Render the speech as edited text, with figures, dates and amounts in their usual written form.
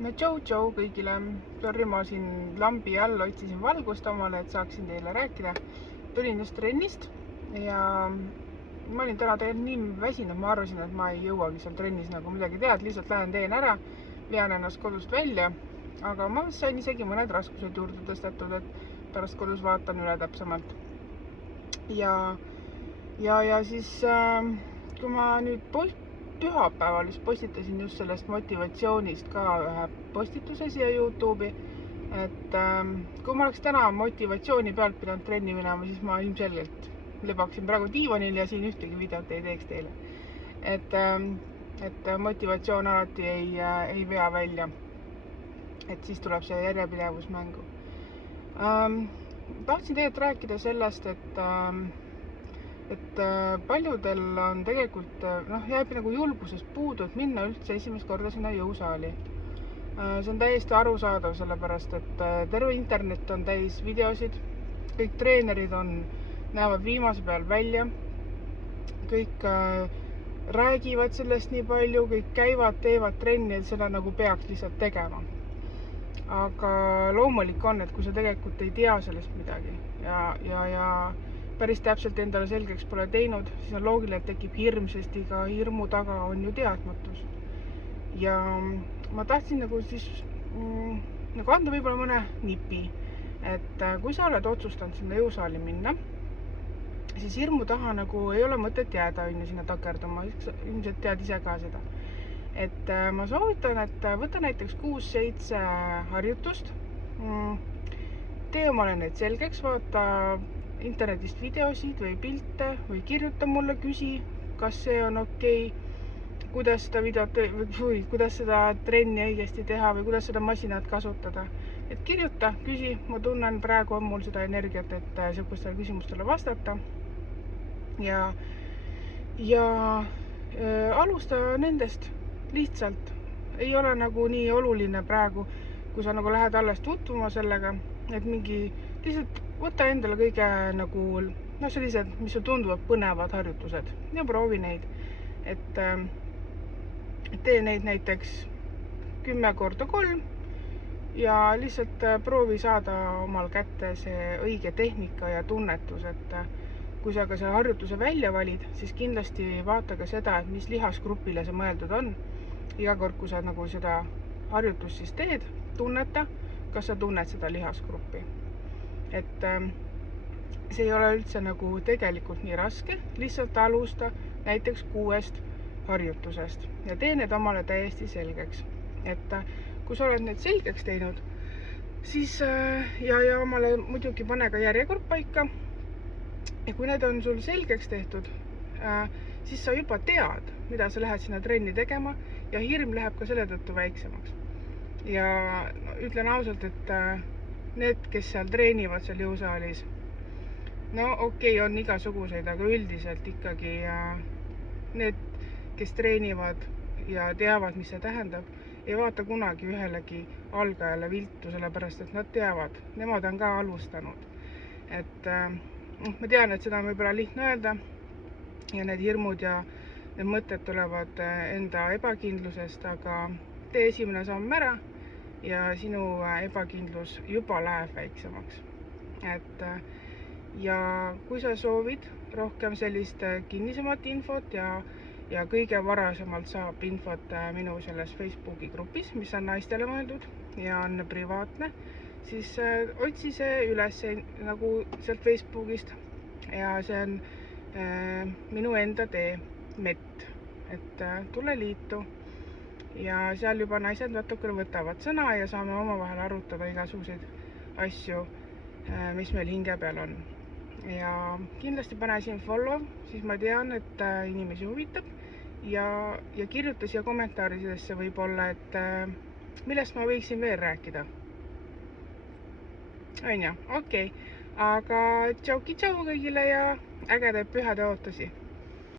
No tšau kõigile. Sorry, ma siin lambi all otsisin valgust omale, et saaksin teile rääkida. Tulin just trennist ja ma olin täna tegelikult nii väsinud, ma arvasin, et ma ei jõuagi seal trennis nagu midagi tead, lihtsalt lähen teen ära, vean ennast kodust välja, aga ma sain isegi mõned raskused juurde tõstetud, et pärast kodus vaatan üle täpsemalt. Ja siis, kui ma nüüd pühapäeval just postitasin just sellest motivatsioonist ka ühe postituse siia YouTube'i, et kui ma oleks täna motivatsiooni pealt pidanud trenni minema, siis ma ilmselgelt lebaksin praegu diivanil ja siin ühtegi videot ei teeks teile. Et motivatsioon alati ei vea välja. Et siis tuleb see järjepidevus mängu. Tahtsin tegelikult rääkida sellest, et paljudel on tegelikult, jääb nagu julgusest puudu, et minna üldse esimest korda sinna jõusaali. See on täiesti arusaadav, sellepärast, et terve internet on täis videosid, kõik treenerid näevad viimase peal välja, kõik räägivad sellest nii palju, kõik käivad, teevad trenni, et seda nagu peaks lihtsalt tegema. Aga loomulik on, et kui sa tegelikult ei tea sellest midagi ja päris täpselt endale selgeks pole teinud, siis on loogiline, et tekib hirm, sest iga hirmu taga on ju teadmatus. Ja ma tahtsin nagu siis anda võib-olla mõne nipi, et kui sa oled otsustanud sinna jõusaali minna, siis hirmu taha nagu ei ole mõtet jääda sinna takerduma, ilmselt tead ise ka seda. Et ma soovitan, et võta näiteks 6-7 harjutust, tee omale need selgeks, vaata internetist videosid või pilte või kirjuta mulle, küsi, kas see on okei, kuidas seda videot või kuidas seda trenni õigesti teha või kuidas seda masinat kasutada. Et kirjuta, küsi, ma tunnen, praegu on mul seda energiat, et sellistele küsimustele vastata. Ja alusta nendest lihtsalt. Ei ole nagu nii oluline praegu, kui sa nagu lähed alles tutvuma sellega, et lihtsalt võta endale kõige nagu, sellised, mis sul tunduvad põnevad harjutused ja proovi neid. Et tee neid näiteks 10x3 ja lihtsalt proovi saada omal kätte see õige tehnika ja tunnetus, et kui sa ka selle harjutuse välja valid, siis kindlasti vaata ka seda, et mis lihasgrupile see mõeldud on. Iga kord, kui sa nagu seda harjutust siis teed, tunneta, kas sa tunned seda lihasgruppi. Et see ei ole üldse nagu tegelikult nii raske, lihtsalt alusta näiteks 6 harjutusest ja tee need omale täiesti selgeks. Et kui sa oled need selgeks teinud, siis ja omale muidugi pane ka järjekord paika. Ja kui need on sul selgeks tehtud, siis sa juba tead, mida sa lähed sinna trenni tegema ja hirm läheb ka selle tõttu väiksemaks. Ja ütlen ausalt, et need, kes seal treenivad seal jõusaalis, on igasuguseid, aga üldiselt ikkagi need, kes treenivad ja teavad, mis see tähendab, ei vaata kunagi ühelegi algajale viltu, sellepärast, et nad teavad, nemad on ka alustanud. Et ma tean, et seda on võib-olla lihtne öelda ja need hirmud ja need mõtted tulevad enda ebakindlusest, aga tee esimene samm ära ja sinu ebakindlus juba läheb väiksemaks. Ja kui sa soovid rohkem sellist kinnisemat infot ja kõige varasemalt saab infot minu selles Facebooki grupis, mis on naistele mõeldud ja on privaatne, siis otsi see üles nagu sealt Facebookist ja see on minu enda tee MET, et tule liitu ja seal juba naised natukene võtavad sõna ja saame omavahel arutada igasuguseid asju, mis meil hinge peal on. Ja kindlasti pane siin follow, siis ma tean, et inimesi huvitab ja kirjuta siia kommentaaridesse võib-olla, et millest ma võiksin veel rääkida. On ja, okei. Aga tšau kõigile ja ägedaid pühade ootusi!